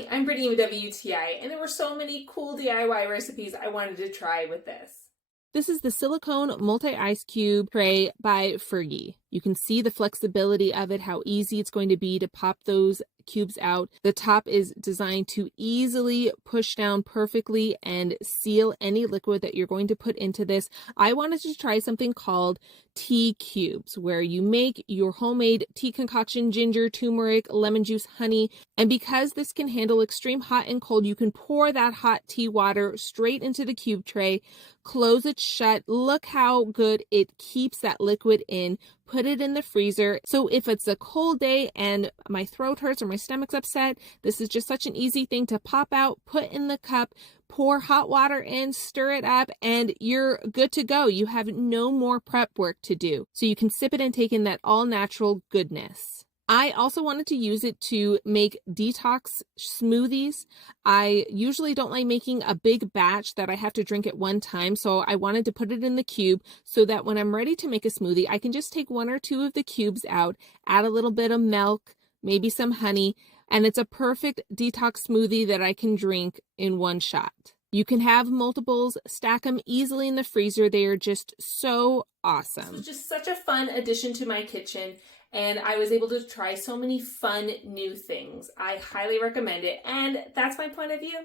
Hi, I'm Brittany with WTI, and there were so many cool DIY recipes I wanted to try with this. This is the silicone multi-ice cube tray by Firgi. You can see the flexibility of it, how easy it's going to be to pop those cubes out. The top is designed to easily push down perfectly and seal any liquid that you're going to put into this. I wanted to try something called tea cubes, where you make your homemade tea concoction, ginger, turmeric, lemon juice, honey. And because this can handle extreme hot and cold, you can pour that hot tea water straight into the cube tray, close it shut. Look how good it keeps that liquid in. Put it in the freezer. So if it's a cold day and my throat hurts or my stomach's upset, this is just such an easy thing to pop out, put in the cup, pour hot water in, stir it up, and you're good to go. You have no more prep work to do. So you can sip it and take in that all natural goodness. I also wanted to use it to make detox smoothies. I usually don't like making a big batch that I have to drink at one time, so I wanted to put it in the cube so that when I'm ready to make a smoothie, I can just take one or two of the cubes out, add a little bit of milk, maybe some honey, and it's a perfect detox smoothie that I can drink in one shot. You can have multiples, stack them easily in the freezer. They are just so awesome. This was just such a fun addition to my kitchen, and I was able to try so many fun new things. I highly recommend it, and that's my point of view.